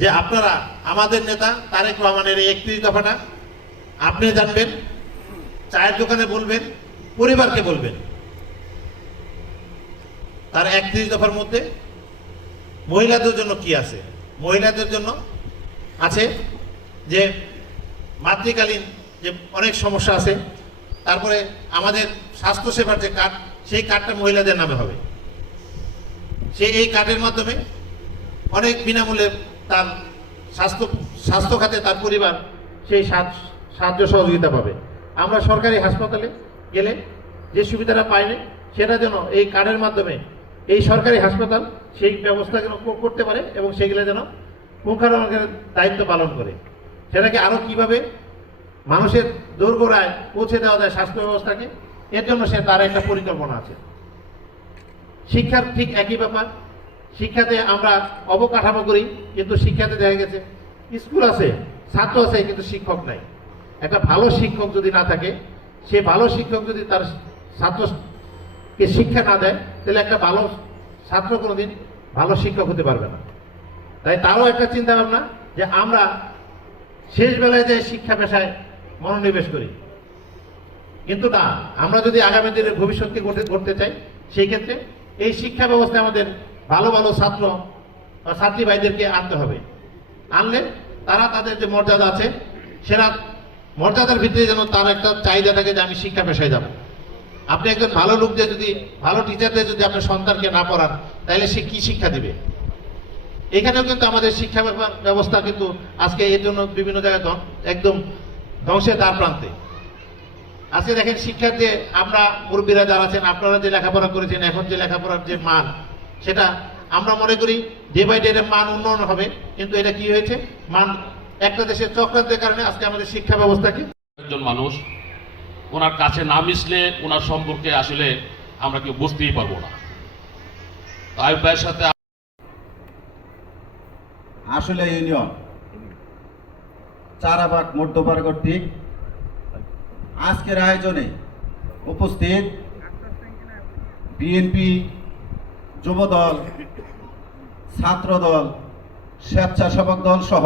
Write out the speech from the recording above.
যে আপনারা আমাদের নেতা তারেক রহমানের এই 31 দফাটা আপনি জানবেন, চায়ের দোকানে বলবেন, পরিবারকে বলবেন। তার 31 দফার মধ্যে মহিলাদের জন্য কি আছে? মহিলাদের জন্য আছে যে মাতৃকালীন যে অনেক সমস্যা আছে, তারপরে আমাদের স্বাস্থ্যসেবার যে কার্ড, সেই কার্ডটা মহিলাদের নামে হবে। এই কার্ডের মাধ্যমে অনেক বিনামূল্যে তার স্বাস্থ্য খাতে তার পরিবার সেই সাহায্য সহযোগিতা পাবে। আমরা সরকারি হাসপাতালে গেলে যে সুবিধাটা পাইনি, সেটা যেন এই কার্ডের মাধ্যমে এই সরকারি হাসপাতাল সেই ব্যবস্থা যেন করতে পারে এবং সেগুলো যেন পুঙ্খানুপুঙ্খের দায়িত্ব পালন করে। সেটাকে আরও কিভাবে মানুষের দোরগোড়ায় পৌঁছে দেওয়া যায় স্বাস্থ্য ব্যবস্থাকে, এর জন্য তার একটা পরিকল্পনা আছে। শিক্ষার ঠিক একই ব্যাপার। শিক্ষাতে আমরা অবকাঠামো করি, কিন্তু শিক্ষাতে দেখা গেছে স্কুল আছে, ছাত্র আছে, কিন্তু শিক্ষক নাই। একটা ভালো শিক্ষক যদি না থাকে, সে ভালো শিক্ষক যদি তার ছাত্রকে শিক্ষা না দেয়, তাহলে একটা ভালো ছাত্র কোনোদিন ভালো শিক্ষক হতে পারবে না। তাই তারও একটা চিন্তা ভাবনা যে আমরা শেষ বেলায় যে শিক্ষা পেশায় মনোনিবেশ করি, কিন্তু না, আমরা যদি আগামী দিনের ভবিষ্যৎকে গড়তে চাই, সেই ক্ষেত্রে এই শিক্ষা ব্যবস্থায় আমাদের ভালো ভালো ছাত্র বা ছাত্রী ভাইদেরকে আনতে হবে। আনলে তারা তাদের যে মর্যাদা আছে, সেটা মর্যাদার ভিত্তিতে যেন তার একটা চাহিদা থাকে যে আমি শিক্ষা পেশায় যাব। আপনি একজন ভালো লোক দিয়ে যদি, ভালো টিচারদের যদি আপনার সন্তানকে না পড়ান, তাহলে সে কি শিক্ষা দিবে? এখানেও কিন্তু আমাদের শিক্ষা ব্যবস্থা কিন্তু আজকে এর জন্য বিভিন্ন জায়গায় একদম ধ্বংসের দ্বার প্রান্তে। আজকে দেখেন শিক্ষার যে আমরা মুরব্বীরা যারা আছেন, আপনারা যে লেখাপড়া করেছেন, এখন যে লেখাপড়ার যে মান, সেটা আমরা মনে করি ডে বাই ডে মান উন্নয়ন হবে, কিন্তু এটা কি হয়েছে? মান একটা দেশের চক্রান্তের কারণে আজকে আমাদের শিক্ষা ব্যবস্থাকে, একজন মানুষ ওনার কাছে না মিশলে ওনার সম্পর্কে আসলে আমরা কেউ বুঝতেই পারবো না। আইয়ুব ভাইয়ের সাথে আসলে ইউনিয়ন চারাবাগ মধ্যপাড়া কর্তৃক আজকের আয়োজনে উপস্থিত বিএনপি, যুবদল, ছাত্রদল, স্বেচ্ছাসেবক দল সহ